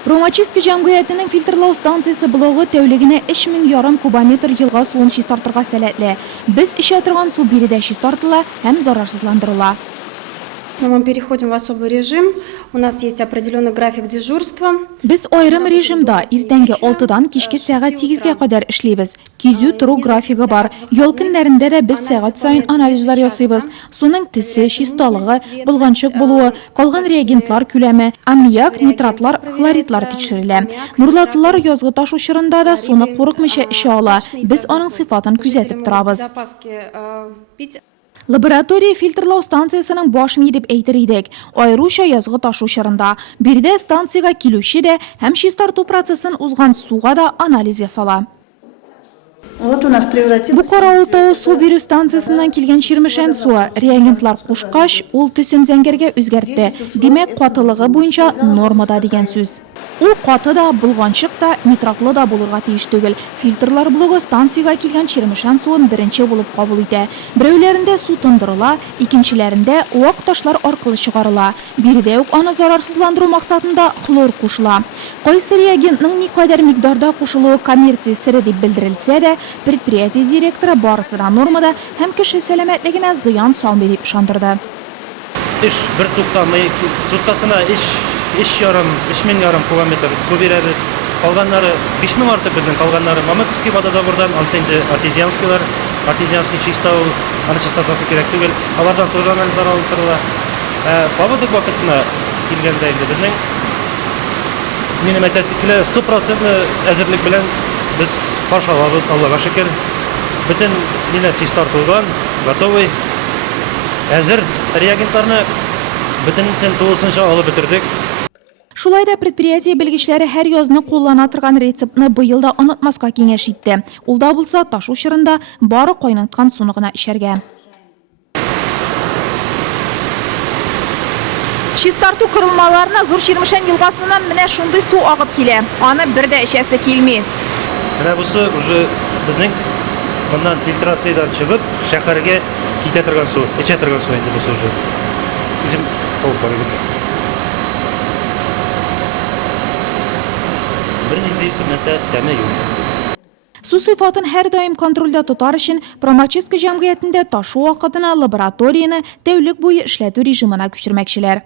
Промачистка җәмгыятенең фильтрлау станциясе блогы тәүлегенә 3,5 кубометр елга суын чистартырга сәләтле. Без эчә торган су биредә чистартыла һәм зарарсызландырыла. Мы переходим в особый режим. У нас есть определенный график дежурства. Без айрым режимда иртәнге 6-дан кичке сәгать 8-гә кадәр эшлибез. Кизү туру графигы бар. Ял көннәрендә дә без сәгать сайын анализлар ясыйбыз. Суның төсе, чисталыгы, булганчык булуы, калган реагентлар күләме, аммиак, нитратлар, хлоридлар тикшерелә. Нурлатылар язгы ташу чорында да суны курыкмыйча эчә ала. Без аның сыйфатын күзәтеп торабыз. Лаборатория фильтрлау станциясының баш мие дип әйтер идек. Айруча язгы ташу чорында. Биредә станциягә килүче дә һәм чистарту процессын узган суга да анализ ясала. Бу Каравылтау су бирү станциясыннан килгән чирмешән суы реагентлар кушкач, ул төсен зәңгәргә үзгәртте. Димәк, катылыгы буенча нормада дигән сүз. Ул каты да, булганчык та, нитратлы да булырга тиеш түгел. Фильтрлар блогы станциягә килгән чирмешән суын беренче булып кабул итә. Берәүләрендә су тындырыла, икенчеләрендә вак ташлар аркылы чыгарыла. Биредә үк аны зарарсызландыру максатында хлор кушыла. Кайсы реагентның никадәр микъдарда кушылуы коммерция сире дип белдерелсә дә, предприятие директоры барысы да нормада һәм кеше сәламәтлегенә зыян салмый дип ышандырды. Эш бер туктамый, суткасына 3,5 кубометр су бирәбез. Калганнары 5,000 артып безнең калганнары Мамытовский водозабордан, ансенде артезианскийлар, артезианский чистау, аны чистартасы кирәк түгел. Алардан тоже анализлар алып торыла. Паводок вакытына килгәндә инде безнең минем әтәсекле 100% әзерлек белән biz каршы алабыз, Аллага шөкер. Бөтен мине чистартылган, готовый. Әзер реагентларны бөтенсен тулысынча алып бетердек. Шулай да предприятие белгечләре һәр язны куллана торган рецептны быел да онытмаска киңәш итте. Ул да булса ташу чорында бары кайнаткан суны гына эчәргә. Чистарту корылмаларына Зур Чирмешән елгасыннан менә шундый су агып килә. Аны бер дә эчәсе килми. Менә бусы уже безнең моннан фильтрациядан чыгып, шәһәргә китә торган су, эчә торган су инде бусы уже. Үзем алып барып. Бернинди нәрсә тәме юк. Су сыйфатын һәр даим контрольдә тотар өчен Промачистка җәмгыятендә ташу вакытына лабораторияны тәүлек буе эшләтү режимына күчермәкчеләр.